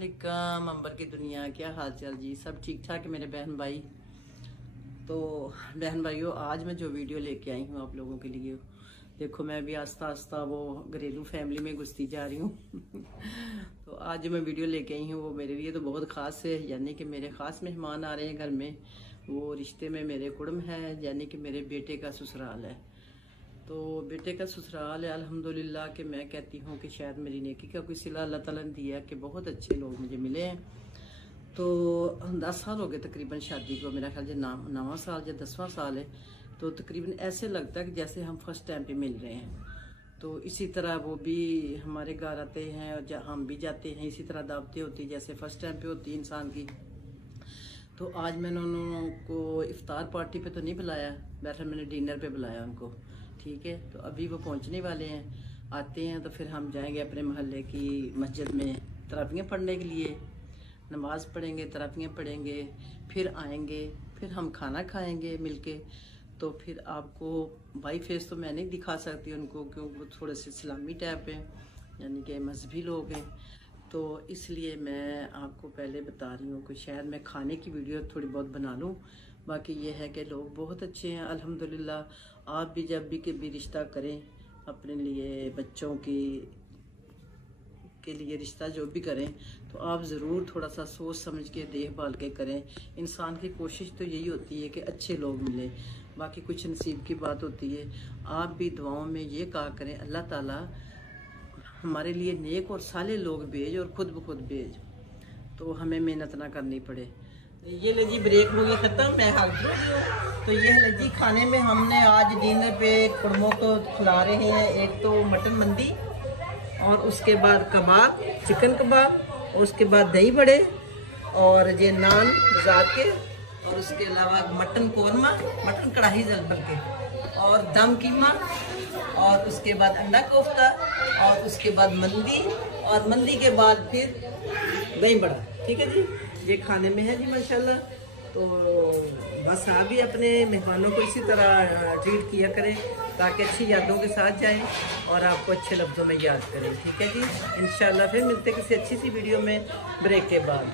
अस्सलामुअलैकुम अंबर की दुनिया, क्या हाल चाल जी। सब ठीक ठाक है मेरे बहन भाई। तो बहन भाइयों, आज मैं जो वीडियो लेके आई हूँ आप लोगों के लिए, देखो मैं भी आस्ता आस्ता वो घरेलू फैमिली में घुसती जा रही हूँ। तो आज जो मैं वीडियो लेके आई हूँ वो मेरे लिए तो बहुत ख़ास है, यानी कि मेरे ख़ास मेहमान आ रहे हैं घर में। वो रिश्ते में मेरे कुड़म है, यानी कि मेरे बेटे का ससुराल है। तो बेटे का ससुराल है अल्हम्दुलिल्लाह कि मैं कहती हूँ कि शायद मेरी नेकी का कोई सिला अल्लाह ताला ने दिया कि बहुत अच्छे लोग मुझे मिले हैं। तो 10 साल हो गए तकरीबन शादी को, मेरा ख्याल 9वां साल या 10वां साल है। तो तकरीबन ऐसे लगता है कि जैसे हम फर्स्ट टाइम पे मिल रहे हैं। तो इसी तरह वो भी हमारे घर आते हैं और हम भी जाते हैं, इसी तरह दावतें होती जैसे फर्स्ट टाइम पे होती इंसान की। तो आज मैंने उनको इफ्तार पार्टी पे तो नहीं बुलाया, बैठा मैंने डिनर पे बुलाया उनको, ठीक है। तो अभी वो पहुंचने वाले हैं, आते हैं तो फिर हम जाएंगे अपने मोहल्ले की मस्जिद में तरावियाँ पढ़ने के लिए। नमाज़ पढ़ेंगे, तरावियाँ पढ़ेंगे, फिर आएंगे, फिर हम खाना खाएंगे मिलके। तो फिर आपको बाई फेस तो मैं नहीं दिखा सकती उनको, क्योंकि वो थोड़े से इस्लामी टाइप हैं, यानी कि मजहबी लोग हैं। तो इसलिए मैं आपको पहले बता रही हूँ कि शायद मैं खाने की वीडियो थोड़ी बहुत बना लूँ। बाकी ये है कि लोग बहुत अच्छे हैं अल्हम्दुलिल्लाह। आप भी जब भी कभी रिश्ता करें अपने लिए, बच्चों के लिए रिश्ता जो भी करें, तो आप ज़रूर थोड़ा सा सोच समझ के देखभाल के करें। इंसान की कोशिश तो यही होती है कि अच्छे लोग मिलें, बाकी कुछ नसीब की बात होती है। आप भी दुआओं में ये कहा करें, अल्लाह ताला हमारे लिए नेक और साले लोग भेज और खुद ब खुद भेज, तो हमें मेहनत ना करनी पड़े। ये ले जी ब्रेक हो गई ख़त्म, मैं हाजिर हो गई हूँ। तो ये ले जी खाने में हमने आज डिनर पे कुड़मों को खिला रहे हैं। एक तो मटन मंदी और उसके बाद कबाब, चिकन कबाब, और उसके बाद दही बड़े और ये नान बाजार के, और उसके अलावा मटन कोरमा, मटन कढ़ाई जल के, और दम कीमा, और उसके बाद अंडा कोफ्ता, और उसके बाद मंदी, और मंदी के बाद फिर दही बड़ा। ठीक है जी, ये खाने में है जी माशाल्लाह। तो बस आप भी अपने मेहमानों को इसी तरह ट्रीट किया करें ताकि अच्छी यादों के साथ जाएं और आपको अच्छे लफ्ज़ों में याद करें। ठीक है जी, इंशाल्लाह फिर मिलते किसी अच्छी सी वीडियो में ब्रेक के बाद।